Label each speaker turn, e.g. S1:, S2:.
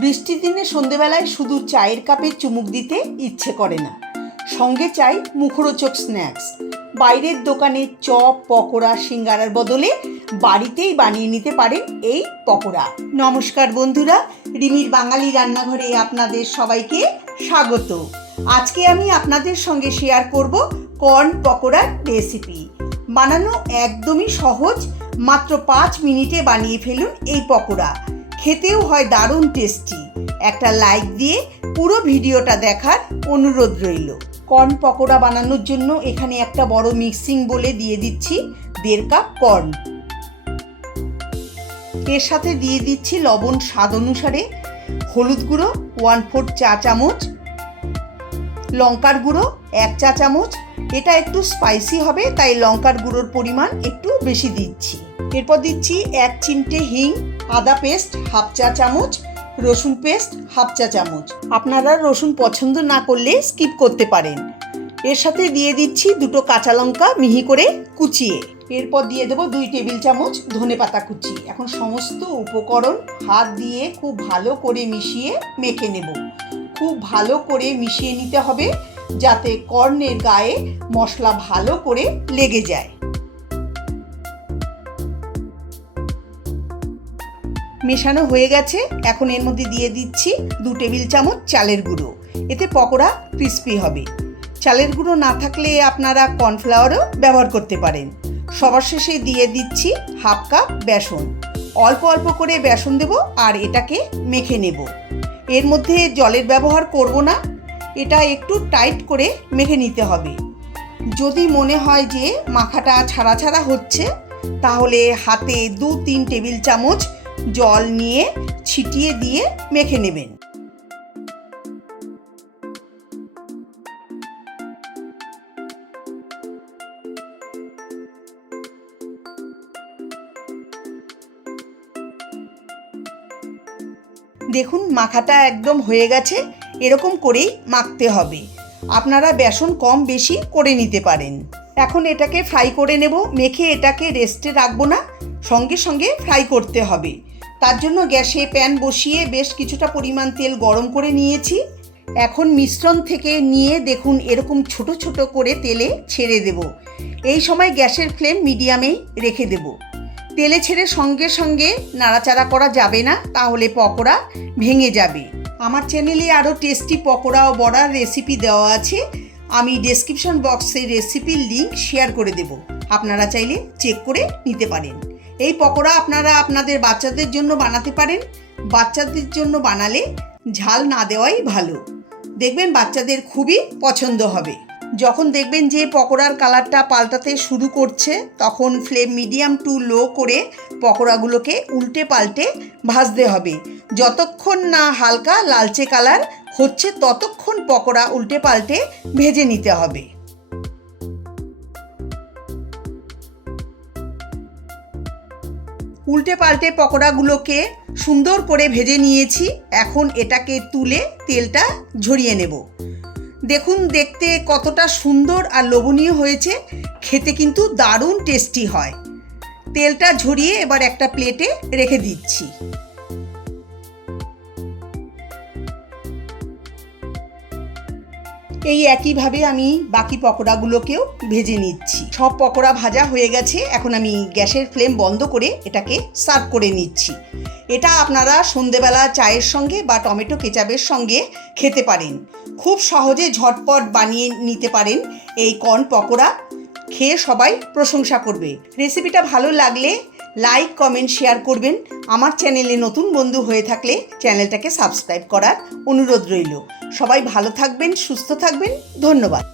S1: বৃষ্টির দিনে সন্ধেবেলায় শুধু চায়ের কাপে চুমুক দিতে ইচ্ছে করে না। সঙ্গে চাই মুখরোচক স্ন্যাক্স। বাইরের দোকানে চপ, পকোড়া, সিঙ্গারার বদলে বাড়িতেই বানিয়ে নিতে পারেন এই পকোড়া। নমস্কার বন্ধুরা, রিমির বাঙালি রান্নাঘরে আপনাদের সবাইকে স্বাগত। আজকে আমি আপনাদের সঙ্গে শেয়ার করব কর্ন পকোড়ার রেসিপি বানানো একদমই সহজ, মাত্র পাঁচ মিনিটে বানিয়ে ফেলুন এই পকোড়া। খেতেও হয় দারুণ টেস্টি একটা লাইক দিয়ে পুরো ভিডিওটা দেখার অনুরোধ রইল। কর্ন পকোড়া বানানোর জন্য এখানে একটা বড় মিক্সিং বলে দিয়ে দিচ্ছি দেড় কাপ কর্ন এর সাথে দিয়ে দিচ্ছি লবণ স্বাদ অনুসারে হলুদ গুঁড়ো ওয়ান ফোর চা চামচ, লঙ্কার গুঁড়ো, এক চা চামচ। এটা একটু স্পাইসি হবে, তাই লঙ্কার গুঁড়োর পরিমাণ একটু বেশি দিচ্ছি। এরপর দিচ্ছি এক চিমটে হিং, আদা পেস্ট, হাফ চা চামচ, রসুন পেস্ট, হাফ চা চামচ। আপনারা রসুন পছন্দ না করলে স্কিপ করতে পারেন। এর সাথে দিয়ে দিচ্ছি দুটো কাঁচা লঙ্কা মিহি করে কুচিয়ে। এরপর দিয়ে দেবো দুই টেবিল চামচ ধনে পাতা কুচি। এখন সমস্ত উপকরণ হাত দিয়ে খুব ভালো করে মিশিয়ে মেখে নেব। খুব ভালো করে মিশিয়ে নিতে হবে যাতে কর্নের গায়ে মশলা ভালো করে লেগে যায়। মেশানো হয়ে গেছে। এখন এর মধ্যে দিয়ে দিচ্ছি দু টেবিল চামচ চালের গুঁড়ো। এতে পকোড়া ক্রিস্পি হবে। চালের গুঁড়ো না থাকলে আপনারা কর্নফ্লাওয়ারও ব্যবহার করতে পারেন। সবার শেষে দিয়ে দিচ্ছি হাফ কাপ বেসন। অল্প অল্প করে বেসন দেব আর এটাকে মেখে নেব। এর মধ্যে জলের ব্যবহার করব না। এটা একটু টাইট করে মেখে নিতে হবে। যদি মনে হয় যে মাখাটা ছাড়া ছাড়া হচ্ছে, তাহলে হাতে দু তিন টেবিল চামচ জল নিয়ে ছিটিয়ে দিয়ে মেখে নেবেন। দেখুন, মাখাটা একদম হয়ে গেছে, এরকম করেই মাখতে হবে। আপনারা বেসন কম বেশি করে নিতে পারেন। এখন এটাকে ফ্রাই করে নেব, মেখে এটাকে রেস্টে রাখব না। সঙ্গে সঙ্গে ফ্রাই করতে হবে। তার জন্য গ্যাসে প্যান বসিয়ে বেশ কিছুটা পরিমাণ তেল গরম করে নিয়েছি। এখন মিশ্রণ থেকে নিয়ে দেখুন এরকম ছোট ছোট করে তেলে ছেড়ে দেব। এই সময় গ্যাসের ফ্লেম মিডিয়ামেই রেখে দেব। তেলে ছেড়ে সঙ্গে সঙ্গে নাড়াচাড়া করা যাবে না, তাহলে পকোড়া ভেঙে যাবে। আমার চ্যানেলে আরও টেস্টি পকোড়া ও বড়ার রেসিপি দেওয়া আছে। আমি ডেসক্রিপশন বক্সে রেসিপির লিঙ্ক শেয়ার করে দেব। আপনারা চাইলে চেক করে নিতে পারেন। এই পকোড়া আপনারা আপনাদের বাচ্চাদের জন্য বানাতে পারেন। বাচ্চাদের জন্য বানালে ঝাল না দেওয়াই ভালো। দেখবেন বাচ্চাদের খুবই পছন্দ হবে। যখন দেখবেন যে পকোড়ার কালারটা পাল্টাতে শুরু করছে, তখন ফ্লেম মিডিয়াম টু লো করে পকোড়াগুলোকে উল্টে পাল্টে ভাজতে হবে। যতক্ষণ না হালকা লালচে কালার হচ্ছে, ততক্ষণ পকোড়া উল্টে পাল্টে ভেজে নিতে হবে। উল্টে পাল্টে পকোড়াগুলোকে সুন্দর করে ভেজে নিয়েছি। এখন এটাকে তুলে তেলটা ঝরিয়ে নেব। দেখুন, দেখতে কতটা সুন্দর আর লোভনীয় হয়েছে। খেতে কিন্তু দারুণ টেস্টি হয়। তেলটা ঝরিয়ে এবার একটা প্লেটে রেখে দিচ্ছি। এই একইভাবে আমি বাকি পকোড়াগুলোকেও ভেজে নিচ্ছি। সব পকোড়া ভাজা হয়ে গেছে, এখন আমি গ্যাসের ফ্লেম বন্ধ করে এটাকে সার্ভ করে নিচ্ছি। এটা আপনারা সন্ধেবেলা চায়ের সঙ্গে বা টমেটো কেচাপের সঙ্গে খেতে পারেন। খুব সহজে ঝটপট বানিয়ে নিতে পারেন এই কর্ন পকোড়া। খেয়ে সবাই প্রশংসা করবে। রেসিপিটা ভালো লাগলে লাইক কমেন্ট শেয়ার করবেন। আমার চ্যানেলে নতুন বন্ধু হয়ে থাকলে চ্যানেলটাকে সাবস্ক্রাইব করার অনুরোধ রইল। সবাই ভালো থাকবেন, সুস্থ থাকবেন। ধন্যবাদ।